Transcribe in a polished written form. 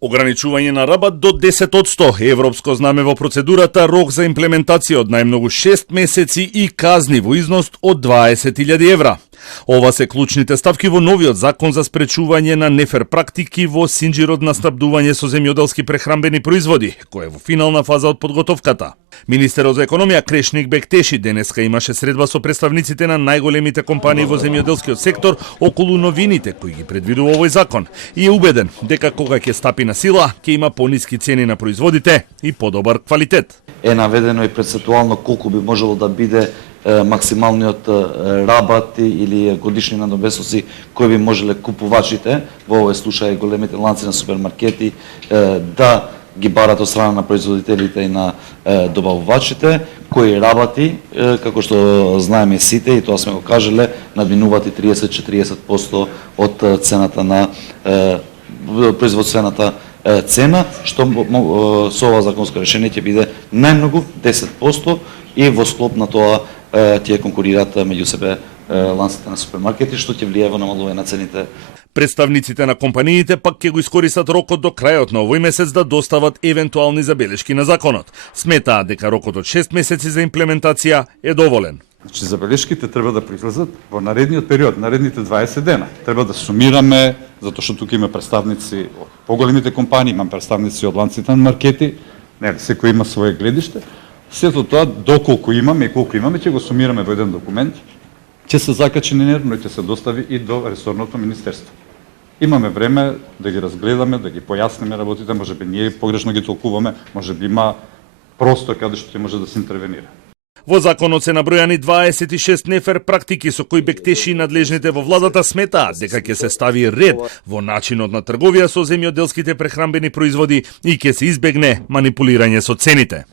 Ограничување на рабат до 10%, европско знаме во процедурата, рок за имплементација од најмногу 6 месеци и казни во износ од 20.000 евра. Ова се клучните ставки во новиот закон за спречување на нефер практики во синџирот на снабдување со земјоделски прехранбени производи, кој е во финална фаза од подготовката. Министерот за економија Крешник Бектеши денеска имаше средба со представниците на најголемите компании во земјоделскиот сектор околу новините кои ги предвидува овој закон и е убеден дека кога ќе стапи на сила, ќе има пониски цени на производите и подобар квалитет. Е наведено и процентуално колку би можело да биде максималниот рабат или годишни надобесоци кои би можеле купувачите, во овој случај големите ланци на супермаркети, да ги барат од страна на производителите и на добавувачите, кои рабати, како што знаеме сите, и тоа сме го кажале, надминуваат и 30-40% од цената на производствената цена, што со ова законско решение ќе биде најмногу 10% и во склоп на тоа тие конкурираат меѓу себе ланците на супермаркети, што ќе влијае во намалување на цените. Представниците на компаниите пак ќе го искористат рокот до крајот на овој месец да достават евентуални забелешки на законот. Сметаат дека рокот од 6 месеци за имплементација е доволен. Значи, забелешките треба да произлезат во наредниот период, наредните 20 дена. Треба да сумираме, затоа што тука има представници од поголемите компании, има представници од ланците на маркети, нели, секој има свое гледиште. Сето тоа, доколку имаме и колку имаме, ќе го сумираме во еден документ, ќе се закачи нервно и ќе се достави и до ресорното министерство. Имаме време да ги разгледаме, да ги појасниме работите, можеби ние погрешно ги толкуваме, можеби има простор каде што ќе може да се интервенира. Во законот се набројани 26 нефер практики со кои Бектеши и надлежните во владата сметаат дека ќе се стави ред во начинот на трговија со земјоделските прехранбени производи и ќе се избегне манипулирање со цените.